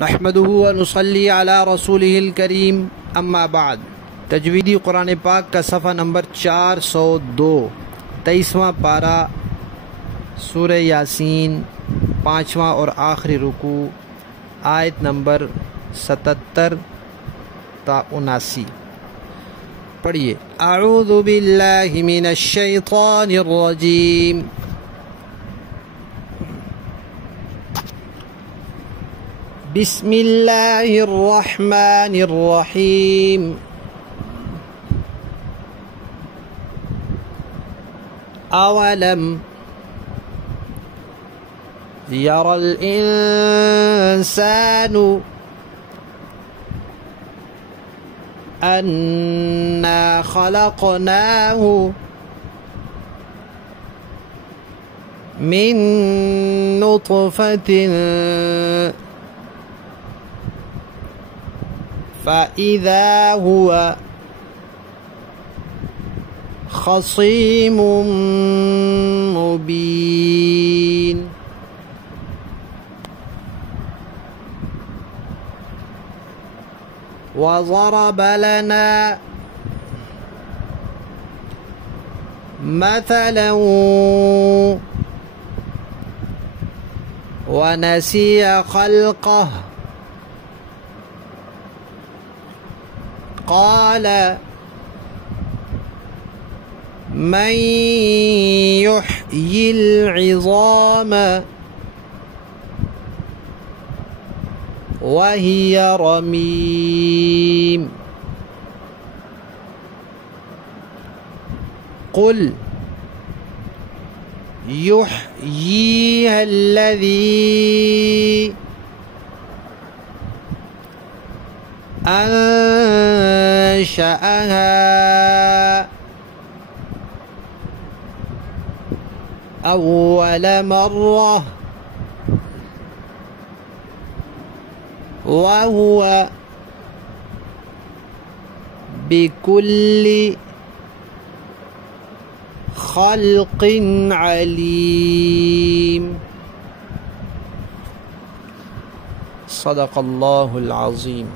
नहमदुहु व नुसल्ली अला रसूलिहिल करीम अम्मा बाद। तजवीदी कुरान पाक का सफ़ा नंबर 402, 23वां पारा, सूरह यासीन, 5वां और आखिरी रुकू, आयत नंबर 77 ता 79। पढ़िए। अऊज़ु बिल्लाहि मिनश शैतानिर रजीम। बिस्मिल्लाहिर रहमानिर रहीम। अवलम यरल इंसानु अन्ना खलक़नाहु मिन नुत्फ़तिन फ़इज़ा हुवा ख़सीमुम मुबीन। वज़रब लना मथलन वनसिया ख़ल्क़ह क़ाल मन युह्यिल इज़ाम वहिय रमीम। क़ुल युह्यीहल्लज़ी अंशअहा अव्वल मर्रह वहुव बिकुल्लि खल्क़िन अलीम। सदक़ल्लाहुल अज़ीम।